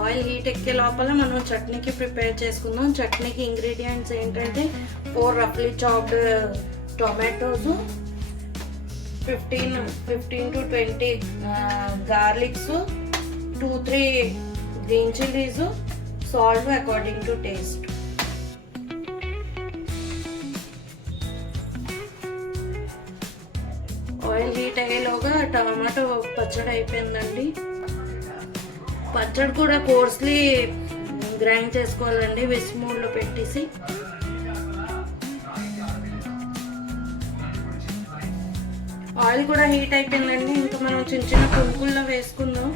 Oil heat ఎక్కే లోపల మనం చట్నీకి ప్రిపేర్ చేసుకుందాం. చట్నీకి ఇంగ్రీడియంట్స్ ఏంటంటే 4 రఫ్లీ chopped tomatoes, 15 to 20 garlics, 2-3 green chillies, salt according to taste. Oil heat అయ్యేలోగా టమాటో పచ్చడి అయిపోయిందండి. పచ్చడి కూడా కోర్స్లీ గ్రైండ్ చేసుకోవాలండి, విస్ మోడ్లో పెట్టేసి. ఆయిల్ కూడా హీట్ అయిపోయిందండి. ఇంకా మనం చిన్న చిన్న పునుకుల్లో వేసుకుందాం.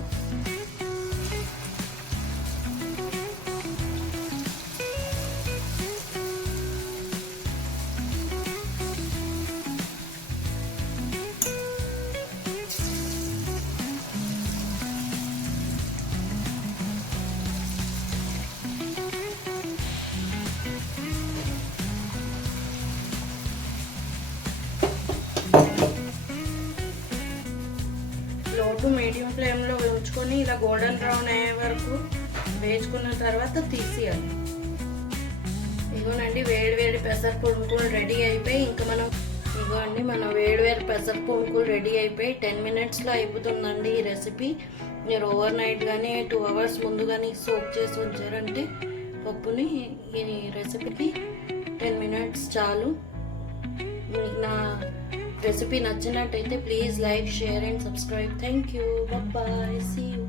లో టు మీడియం ఫ్లేమ్లో ఉంచుకొని ఇలా గోల్డెన్ బ్రౌన్ అయ్యే వరకు వేసుకున్న తర్వాత తీసేయాలి. ఇగోనండి వేడి వేడి పెసర పునుకులు రెడీ అయిపోయి ఇంకా మనం ఇగోండి మన వేడి వేడి పెసర పునుకులు రెడీ అయిపోయి 10 minutesలో అయిపోతుందండి ఈ రెసిపీ. మీరు ఓవర్ నైట్ కానీ 2 hours ముందు కానీ సోక్ చేసి ఉంచారంటే పప్పుని ఈ రెసిపీకి 10 minutes చాలు. మీకు నా రెసిపీ నచ్చినట్టయితే please like, share and subscribe. Thank you. Bye. See you.